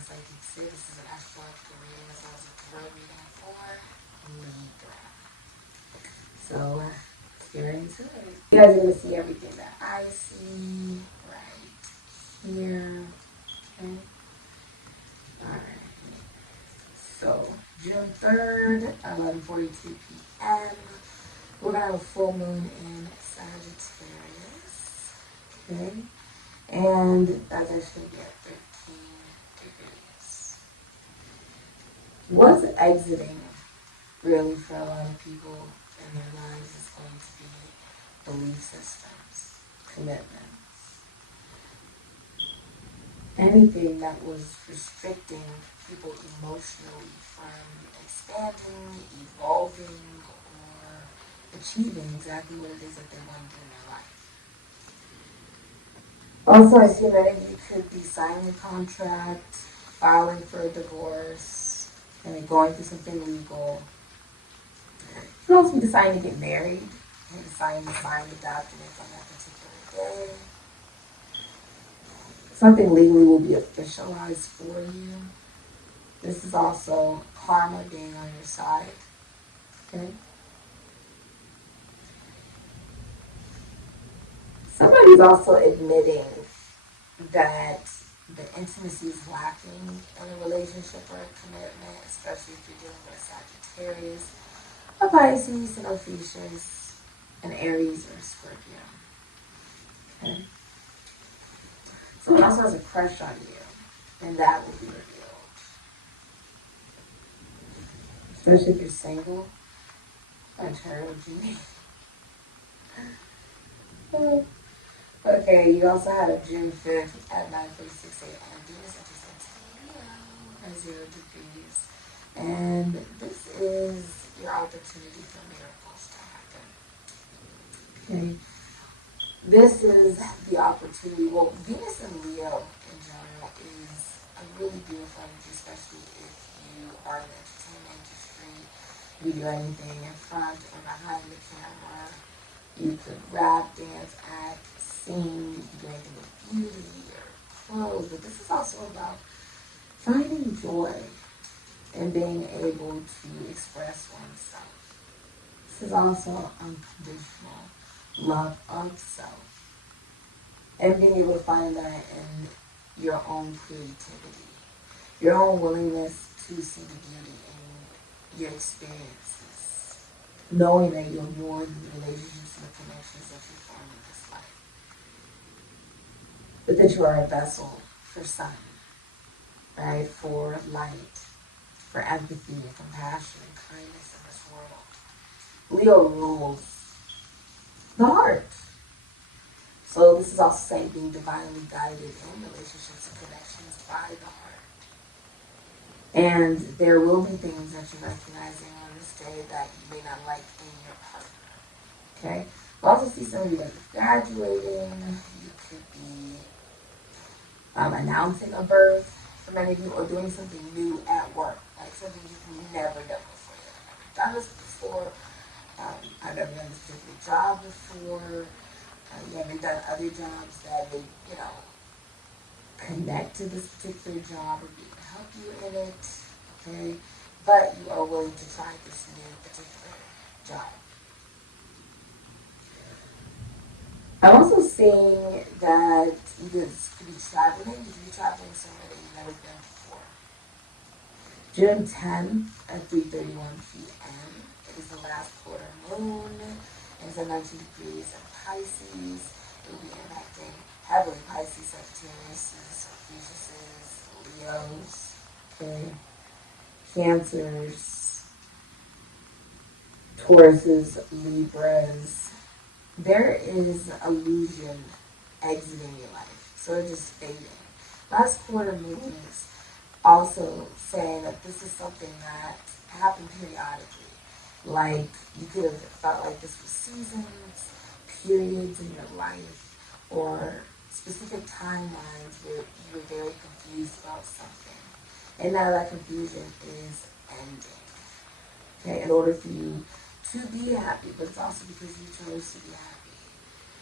Sikiksyd. This is an astrological reading as well as a tarot reading for Libra. So, let's get into it. You guys are going to see everything that I see right here. Okay. Alright. So, June 3rd, 11:42 p.m. We're going to have a full moon in Sagittarius. Okay. And that's actually going to be at 13 degrees. What's exiting, really, for a lot of people in their lives is going to be belief systems, commitments. Anything that was restricting people emotionally from expanding, evolving, or achieving exactly what it is that they want to do in their life. Also, I see many of you could be signing a contract, filing for a divorce, and going through something legal. You could also be deciding to get married and deciding to sign the documents on that particular day. Something legally will be officialized for you. This is also karma being on your side. Okay? Somebody's also admitting that the intimacy is lacking in a relationship or a commitment, especially if you're dealing with a Sagittarius, a Pisces, an Ophiuchus, an Aries, or a Scorpio. Okay? Someone also has a crush on you, and that will be revealed. Especially if you're single. I'm terrible, Genie. Okay, you also had a June 5th at 9:46 a.m. Venus enters into Leo at 0 degrees. And this is your opportunity for miracles to happen. Okay. This is the opportunity. Well, Venus and Leo in general is a really beautiful energy, especially if you are in the entertainment industry. You do anything in front or behind the camera. You could rap, dance, act, sing. You could do anything with beauty or clothes. But this is also about finding joy and being able to express oneself. This is also unconditional love of self, and being able to find that in your own creativity, your own willingness to see the beauty in your experiences, knowing that you're more than the relationships and the connections that you form in this life, but that you are a vessel for sun, right, for light, for empathy and compassion and kindness in this world. Leo rules the heart. So this is also saying being divinely guided in relationships and connections by the heart. And there will be things that you're recognizing on this day that you may not like in your partner. Okay? You also see some of you that are graduating. You could be announcing a birth for many of you, or doing something new at work, like something you've never done before. You've never done this before. I've never done this particular job before. You haven't done other jobs that may, connect to this particular job or be able to help you in it, okay? But you are willing to try this new particular job. I'm also seeing that you could be traveling. You could be traveling somewhere that you've never been before. June 10th at 3:31 p.m. It is the last quarter moon. It's at 19 degrees in Pisces. It will be impacting heavily Pisces, Sagittarius, Ophiuchus, Leos, okay, Cancers, Tauruses, Libras. There is illusion exiting your life, so it's just fading. Last quarter moon is also saying that this is something that happened periodically. Like, you could have felt like this was seasons, periods in your life, or specific timelines where you were very confused about something. And now that confusion is ending. Okay, in order for you to be happy, but it's also because you chose to be happy.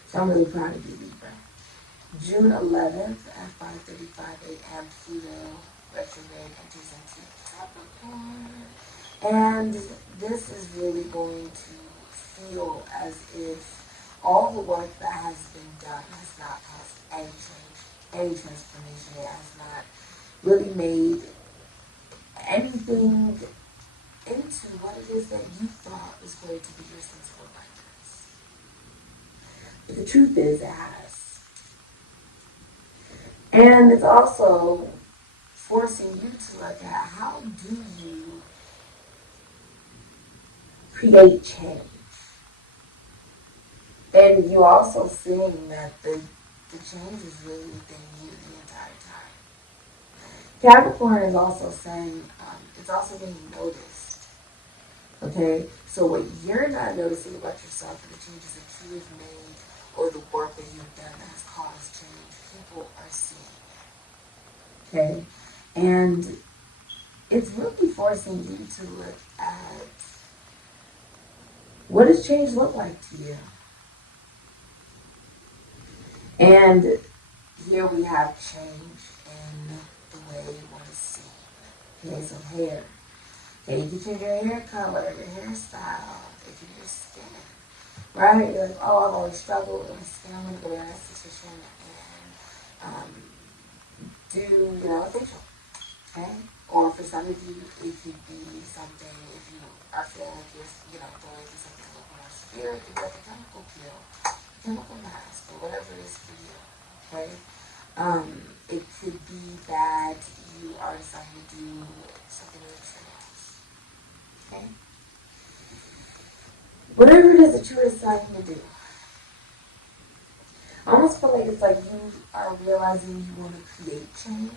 So I'm really proud of you, Libra. June 11th at 5:35 a.m. Pluto retrograde enters into Capricorn. And this is really going to feel as if all the work that has been done has not caused any change, any transformation. It has not really made anything into what it is that you thought was going to be your sense of abundance. But the truth is, it has. And it's also forcing you to look at how do you create change. And you're also seeing that the change is really within you the entire time. Capricorn is also saying, it's also being noticed. Okay? So what you're not noticing about yourself and the changes that you have made or the work that you've done that has caused change, people are seeing it. Okay? And it's really forcing you to look at what does change look like to you? And here we have change in the way one is seen. Okay, so hair. Okay, you can change your hair color, your hairstyle, even your skin. Right? You're like, oh, I've always struggled with my skin. I'm going to go to an esthetician and do, a facial. Okay? Or for some of you, it could be something, if you are feeling like you're, going through something a little more severe, it could be like a chemical peel, a chemical mask, or whatever it is for you. Okay? It could be that you are deciding to do something with your nails. Okay? Whatever it is that you are deciding to do. I almost feel like it's like you are realizing you want to create change.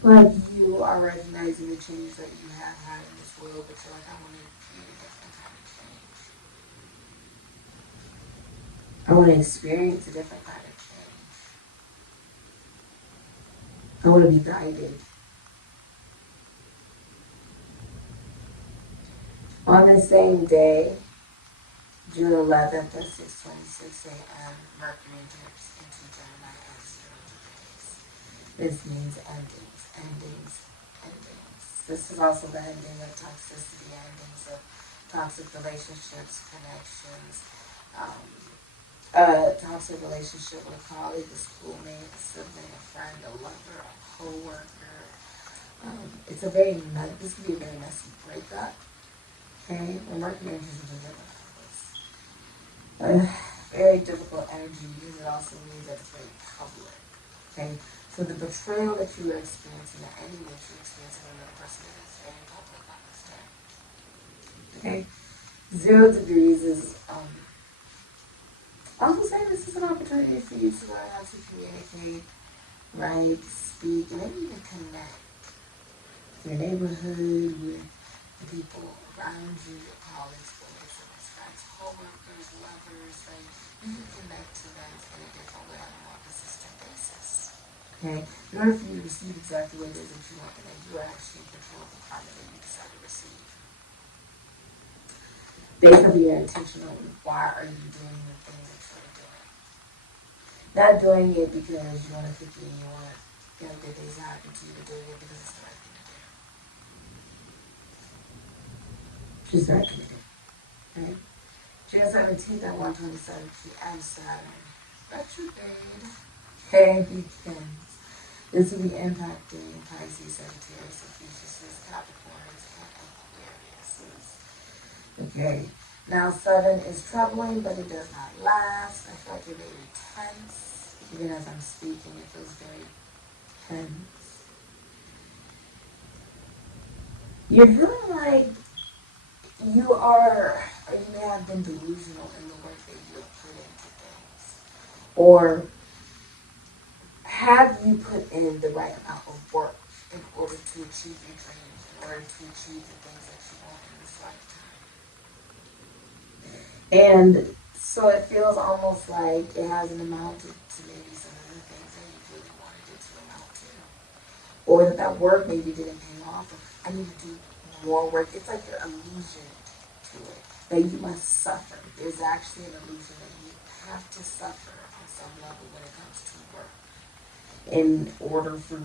Like you are recognizing the change that you have had in this world, but you're like, I want to create a different kind of change. I want to experience a different kind of change. I want to be guided. On the same day, June 11th at 6:26 a.m., Mercury enters into Gemini at 0 degrees. This means endings, endings, endings. This is also the ending of toxicity, endings of toxic relationships, connections, toxic relationship with a colleague, a schoolmate, a sibling, a friend, a lover, a co-worker. This could be a very messy breakup. Okay, when Mercury enters into Gemini, it's very difficult energy because it also means that it's very public. Okay, so the betrayal that you are experiencing, the ending that you're experiencing with another person is very public on this day. Okay, 0 degrees is also saying this is an opportunity for you to learn how to communicate, right, speak, and maybe even connect with your neighborhood, with the people around you, your colleagues, boys, friends, co-workers, lovers, right? You can connect to them in a different way on a more consistent basis. Okay? In order for you to receive exactly what it is that you want, and that you are actually in control of the karma that you decide to receive. Based on your intentional, why are you doing the things that you're doing? Not doing it because you want to fit in, you want good things to happen to you, but doing it because it's the right thing to do. Just right thing to do. Right? June 17th at 1:27 p.m. Saturn retrograde. Okay, begins. This will be impacting Pisces, Sagittarius, Aquarius, Capricorns, and Aquarius. Okay. Now, Saturn is troubling, but it does not last. I feel like you're very tense. Even as I'm speaking, it feels very tense. You're feeling like you are, or you may have been delusional in the work that you have put into things. Or have you put in the right amount of work in order to achieve your dreams, in order to achieve the things that you want in this lifetime? And so it feels almost like it hasn't amounted to maybe some of the things that you really wanted it to amount to. Or that work maybe didn't pay off. Or I need to do more work. It's like an illusion to it that you must suffer. There's actually an illusion that you have to suffer on some level when it comes to work, in order for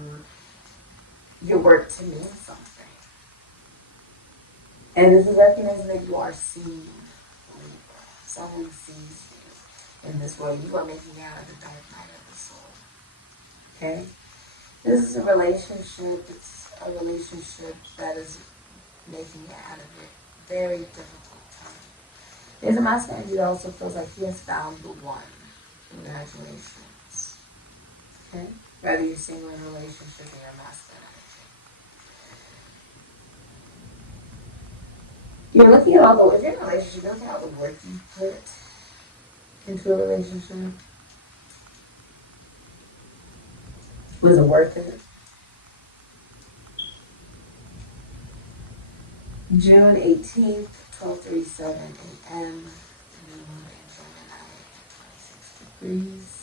your work to mean something. And this is recognizing that you are seen, Libra. Someone sees you in this way. You are making out of the dark night of the soul. Okay? This is a relationship. It's a relationship that is making it out of it very difficult time. There's a masculine energy that also feels like he has found the one. Congratulations. Okay? Whether you're single in a relationship or you're masculine energy. You're looking at all the, if you're in a relationship, you're looking at all the work you put into a relationship. Was it worth it? June 18th, 12:37 a.m. New moon in Gemini at 26 degrees.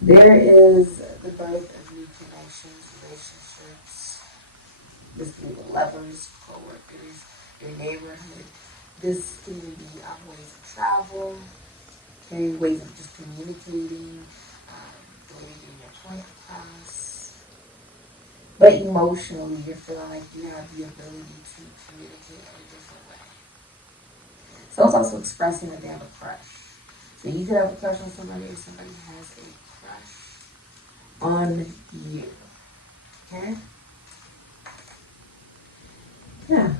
There is the birth of new connections, relationships. This can be the lovers, co-workers, your neighborhood. This can even be ways of travel, okay, ways of just communicating, the way you're getting your point across. But emotionally, you're feeling like you have the ability to communicate in a different way. So it's also expressing that they have a crush. So you could have a crush on somebody or somebody has a crush on you. Okay? Yeah.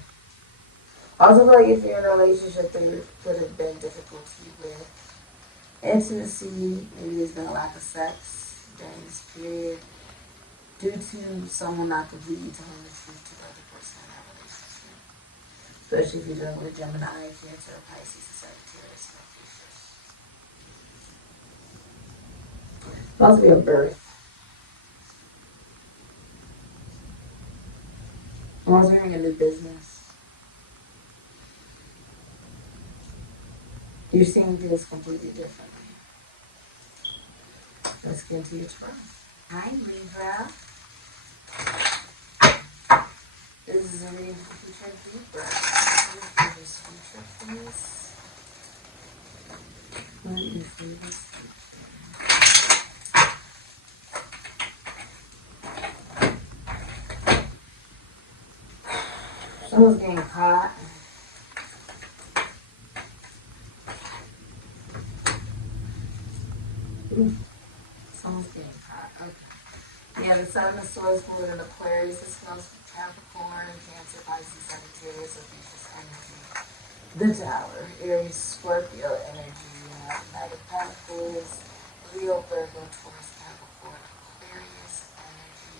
Also feel like if you're in a relationship, there could have been difficulty with intimacy. Maybe there's been a lack of sex during this period, due to someone not completely telling the truth to the other person in that relationship. Especially if you're dealing with Gemini, Cancer, Pisces, Sagittarius, and Fuchsius. Supposed to be a birth. I'm also hearing a new business. You're seeing things completely differently. Let's get into your chart. Hi, Libra. This is a reading for future Libra. What is future, please? What is Libra's future? Someone's getting caught. Someone's getting caught. Okay. Yeah, the Sun of Swords moving in Aquarius. This comes from Capricorn, Cancer, Pisces, Sagittarius, Fuchsius energy. The Tower, Aries, Scorpio energy. Knight of Pentacles, Leo, Virgo, Taurus, Capricorn, Aquarius energy.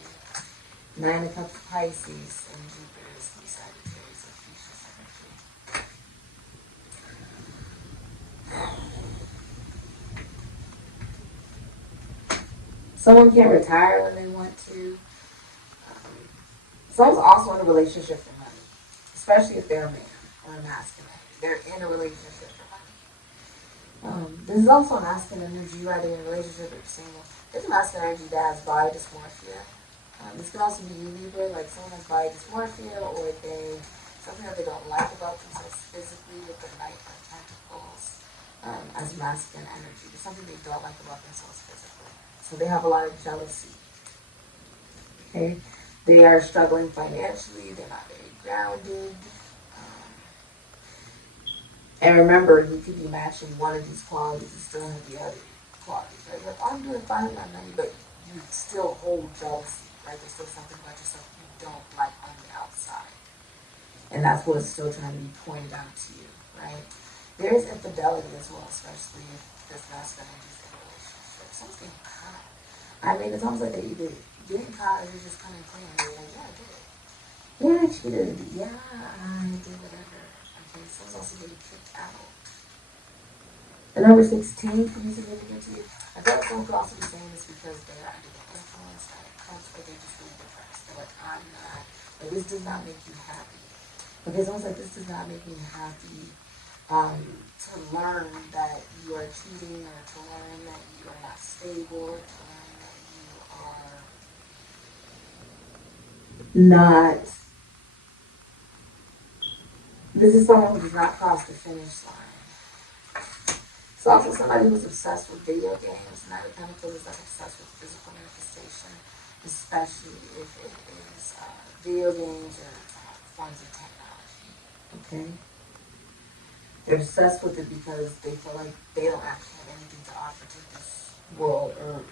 Nine of Cups, Pisces, and Jupiter is the Sagittarius, Fuchsius energy. Someone can't retire when they want to. Someone's also in a relationship for money, especially if they're a man or a masculine. They're in a relationship for money. This is also a masculine energy, whether you're in a relationship or single. There's a masculine energy that has body dysmorphia. This can also be you, Libra, like someone has body dysmorphia, or something that they don't like about themselves physically, with the Knight of Pentacles as masculine energy. There's something they don't like about themselves physically. So they have a lot of jealousy. Okay? They are struggling financially. They're not very grounded. And remember, you could be matching one of these qualities and still have the other qualities. Right? Like, I'm doing fine with my money, but you still hold jealousy. Right? There's still something about yourself you don't like on the outside. And that's what is still trying to be pointed out to you. Right? There is infidelity as well, especially if this masculine energy is in a relationship. Someone's getting caught. I mean, it's almost like they're either getting caught or they're just coming clean. And they're like, yeah, I did it. Yeah, I cheated. Yeah, I did whatever. Okay, someone's also getting kicked out. The number 16 can be significant to you. I feel like someone could also be saying this because they're under the influence that it comes, or they're just really depressed. They're like, I'm not, but this does not make you happy. Okay, it's almost like this does not make me happy. To learn that you are cheating, or to learn that you are not stable, or to learn that you are not. This is someone who does not cross the finish line. It's also somebody who's obsessed with video games. Knight of Pentacles is like obsessed with physical manifestation, especially if it is video games or forms of technology. Okay? They're obsessed with it because they feel like they don't actually have anything to offer to this world, or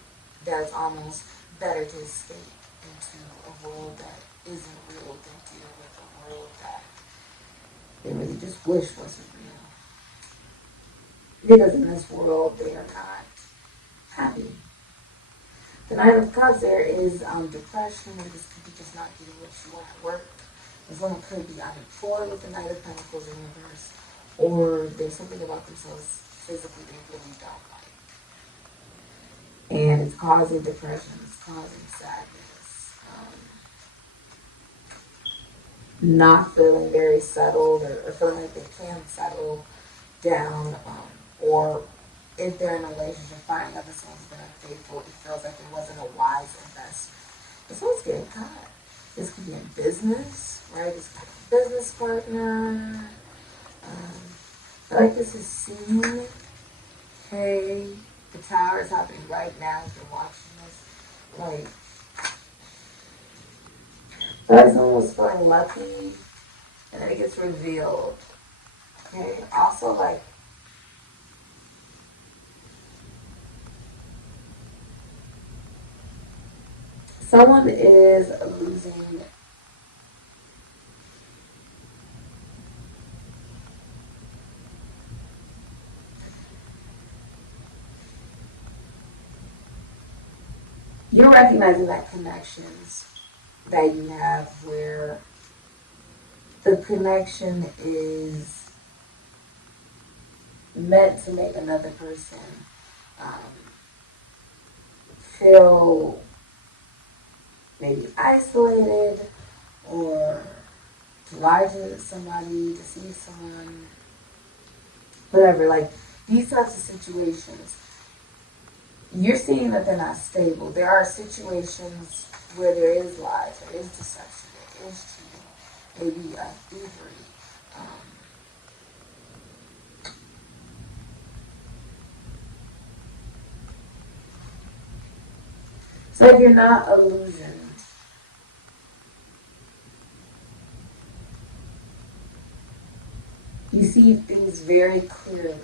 that it's almost better to escape into a world that isn't real than deal with a world that they really just wish wasn't real. Because in this world, they are not happy. The Knight of Cups, there is depression, and this could be just not getting what you want at work. Someone could be unemployed with the Knight of Pentacles in reverse, or there's something about themselves physically they really don't like. And it's causing depression, it's causing sadness, not feeling very settled, or feeling like they can't settle down, or if they're in a relationship, finding out that someone's been unfaithful, it feels like it wasn't a wise investment. But someone's getting caught. This could be in business, right? This could be a business partner. I feel like this is seen. Okay, the Tower is happening right now if you're watching this. Like, I feel like someone was feeling lucky, and then it gets revealed. Okay, also like, someone is losing you're recognizing that connections that you have where the connection is meant to make another person feel maybe isolated, or to lie to somebody, deceive someone, whatever. Like, these types of situations, you're seeing that they're not stable. There are situations where there is lies, there is deception, there is cheating, maybe thievery. So if you're not illusioned, you see things very clearly.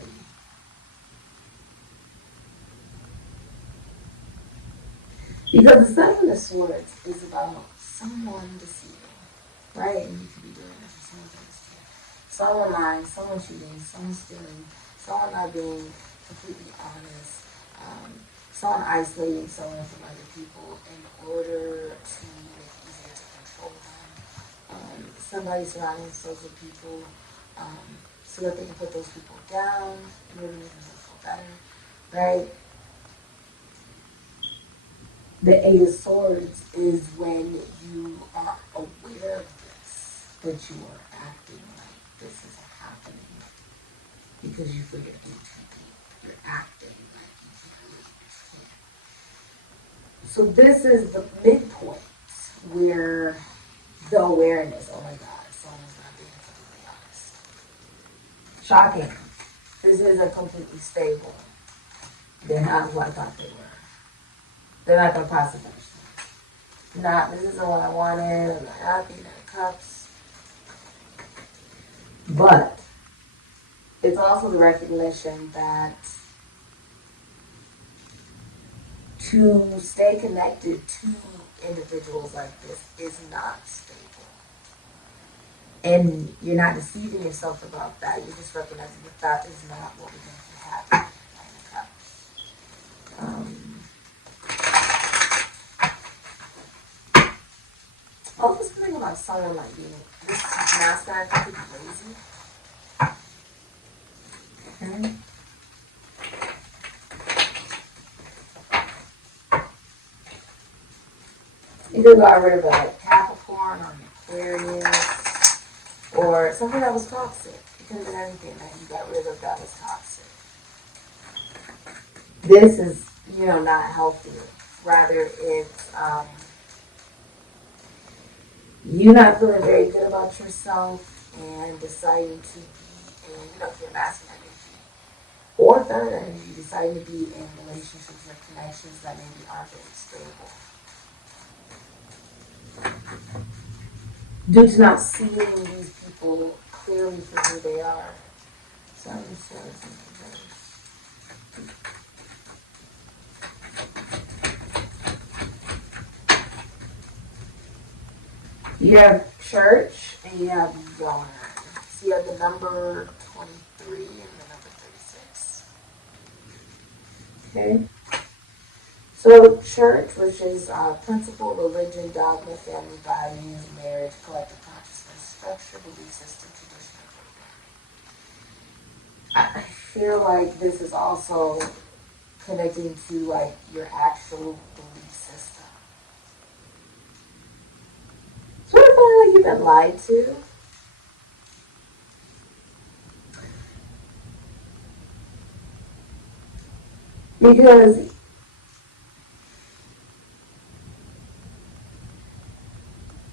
Because the Seven of Swords is about someone deceiving, right? And you could be doing this for someone else too. Someone lying, someone cheating, someone stealing, someone not being completely honest, someone isolating someone from other people in order to make it easier to control them. Somebody surrounding themselves with people so that they can put those people down in order to make themselves feel better, right? The Eight of Swords is when you are aware of this, but you are acting like this is happening because you feel you're in too deep. You're acting like you can't really understand. So this is the midpoint where the awareness, oh my God, someone's not being completely honest. Shocking. This isn't completely stable. They're not who I thought they were. They're not going to pass the finish line. This isn't what I wanted. I'm not happy. Nine of Cups. But it's also the recognition that to stay connected to individuals like this is not stable. And you're not deceiving yourself about that. You're just recognizing that that is not what we're going to have. Nine of Cups. Also, something about someone like being this masculine could be lazy. Okay. You could got rid of a Capricorn or an Aquarius, or something that was toxic. It could have been anything that you got rid of that was toxic. This is, not healthy. Rather, it's you not feeling very good about yourself and deciding to be in, your masculine energy. Or third energy, deciding to be in relationships or connections that maybe aren't very stable. Due to not seeing these people clearly for who they are. So I'm just trying to think of this. You have church and you have donor. So you have the number 23 and the number 36. Okay. So church, which is principle, religion, dogma, family values, marriage, collective consciousness, structure, belief system, tradition, and programming. I feel like this is also connecting to like your actual belief system. So I feel like you've been lied to. Because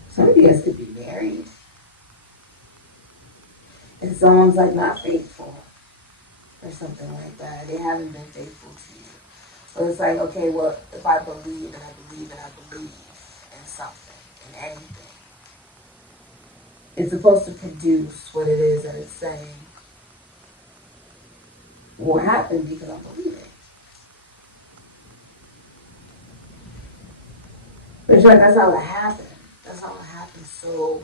some of you guys could be married. And someone's like not faithful. Or something like that. They haven't been faithful to you. So it's like, okay, well, if I believe and I believe and I believe in something, in anything, it's supposed to produce what it is that it's saying will happen because I believe it. But you're like, that's not what happened. That's not what happened. So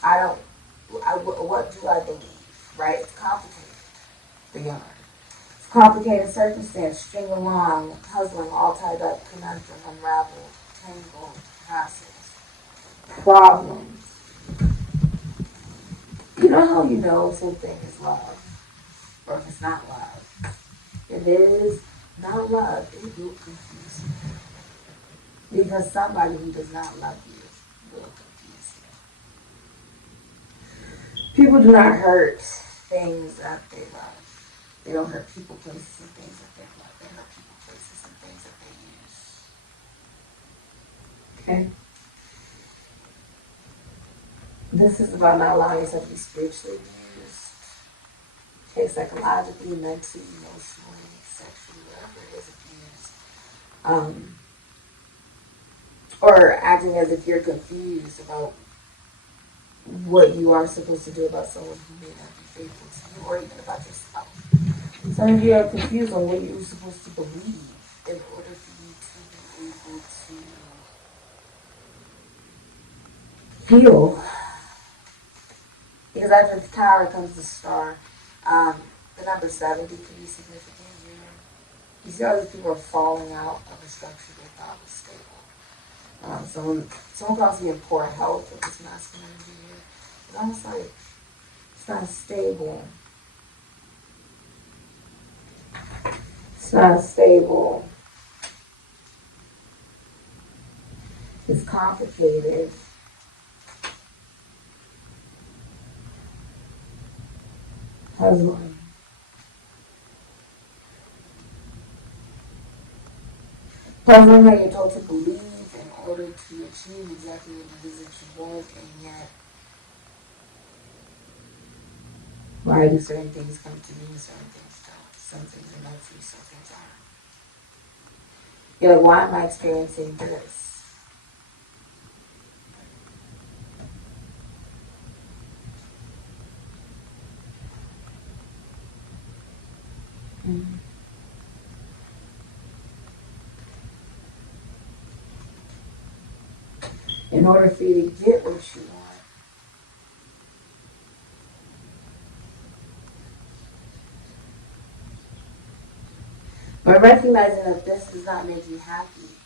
what do I believe? Right? It's complicated. The yarn. It's complicated circumstance, string along, puzzling, all tied up, conundrum, unraveled, tangled, hassles, problems. You know how you know something is love, or if it's not love. If it is not love, it will confuse you. Because somebody who does not love you will confuse you. People do not hurt things that they love. They don't hurt people, places, and things that they love. They hurt people, places, and things that they use. Okay? This is about not allowing yourself to be spiritually abused. Okay, psychologically, mentally, emotionally, sexually, whatever it is, abused. Or acting as if you're confused about what you are supposed to do about someone who may not be faithful to you, or even about yourself. Some of you are confused on what you're supposed to believe in order for you to be able to heal. Because after the tower comes the star. The number 70 could be significant here. You see all these people are falling out of a structure they thought was stable. Someone can also be in poor health with this masculine energy here. It's almost like it's not stable. It's not stable. It's complicated. Puzzling. Puzzling that you're told to believe in order to achieve exactly what it is that you want, and yet why do certain things come to you and certain things don't? Some things are meant for you, some things aren't. You're like, why am I experiencing this? Mm-hmm. In order for you to get what you want, but recognizing that this does not make you happy,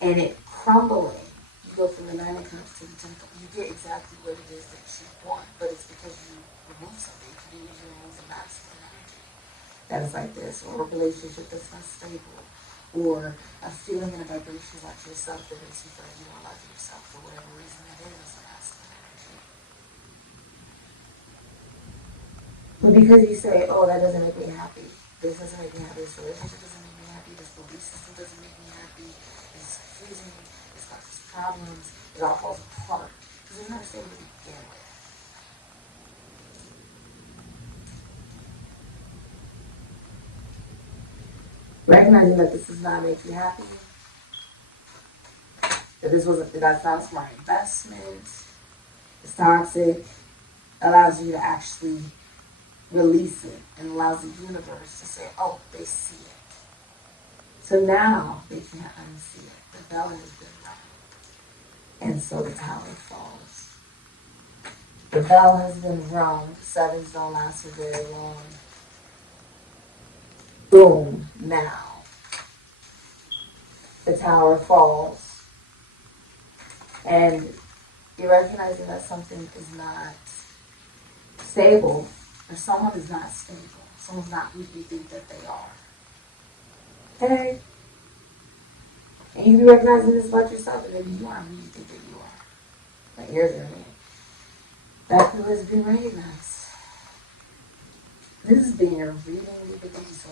and it crumbling, you go from the 9 of Cups to the 10 of Cups, you get exactly what it is that you want, but it's because you remove something. It could be you remove the masculine energy that is like this, or a relationship that's not stable, or a feeling and a vibration about yourself that makes you feel like you don't love yourself for whatever reason that is a masculine energy. But because you say, oh, that doesn't make me happy, this doesn't make me happy, this relationship doesn't make me happy, this belief system doesn't make me happy, it's confusing, it's causes problems, it all falls apart. Because it's not stable to begin with. Recognizing that this does not make you happy, that's not a smart investment, it's toxic, allows you to actually release it and allows the universe to say, oh, they see it. So now they can't unsee it. The bell has been rung. And so the tower falls. The bell has been rung. Sevens don't last for very long. Boom, now. The tower falls. And you're recognizing that something is not stable, or someone is not stable. Someone's not who you think that they are. Okay? And you can be recognizing this about yourself, and maybe you aren't who you think that you are. Like here's your man. That who has been recognized. This has been your reading, Libra. Thank you so